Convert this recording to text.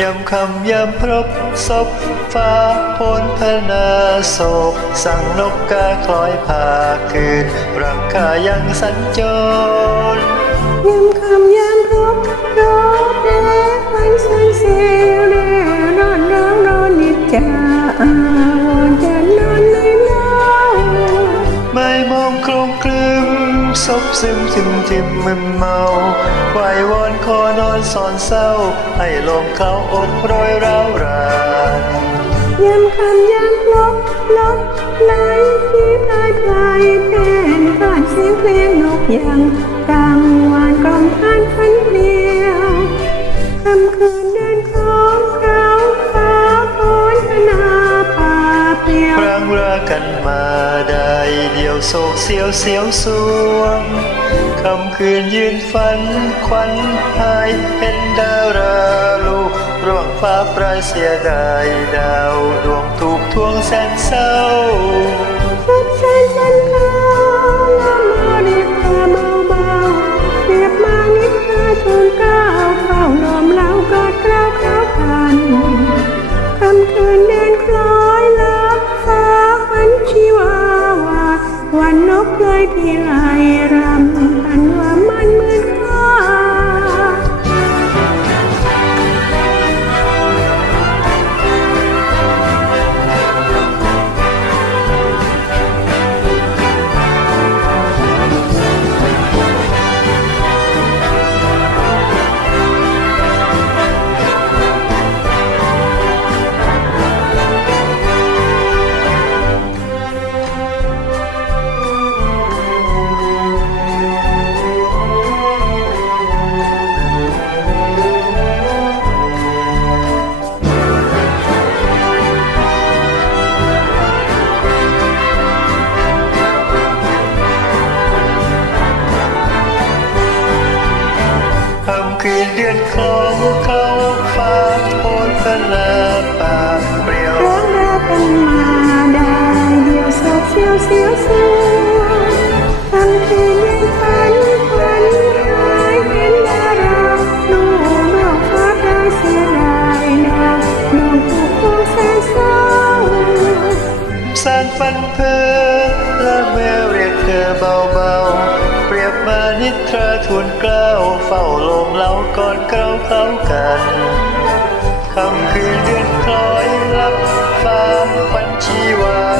ยำคำยำพรบศพฟ้าโพนพนาศกสั่งนกกาคล้อยพาคืนรังคายังสัญจรยามคำยามพบรอแดวันสันเสียเร่ร่อนร้องรอนนิจจาอาวรณ์จะนอนในเล่าไม่มองโครงคลึมซบซึมทิมทิมมึนเมาไหววอ คอนอนสอนเศร้า ให้ลมเขาอกโรยร้าวรานยามคำยามพบลบไหลที่พายพลายแทนก่อนเสียงเพลงนกยังกังวานกล่อมพันพันเดียวคำคืนเดินของเขาฟ้าโพนธนาป่าเปลี่ยวพรังรากันมาได้เดียวโศกเสียวเสียวสวง คำคืนยืนฝันควันหายเห็นดาวราลูกร่วงฟ้าปลายเสียดายดาว ดวงถูกทวงแสนเศร้าแสนเศร้า เคยพี่ไลรำพันว่ามันเหมือนฟ้า คำคืนเดือนของเขาฟ้าโพนพนาป่าเปลี่ยวร้องรักกันมาได้เดียวโศกเสียวเสียวสวงคำคืนยังฝันฝันหายเห็นดาราลูกดอกฟ้าได้เสียดายดาวดวงถูกพวงแสนเศร้าสานฝันเพ้อ นิทราทวนกล้าวเฝ้าลงเล่าก่อนเกล้าเคล้ากันคำคืนเดือนคล้อยลับฟาปัญชีวา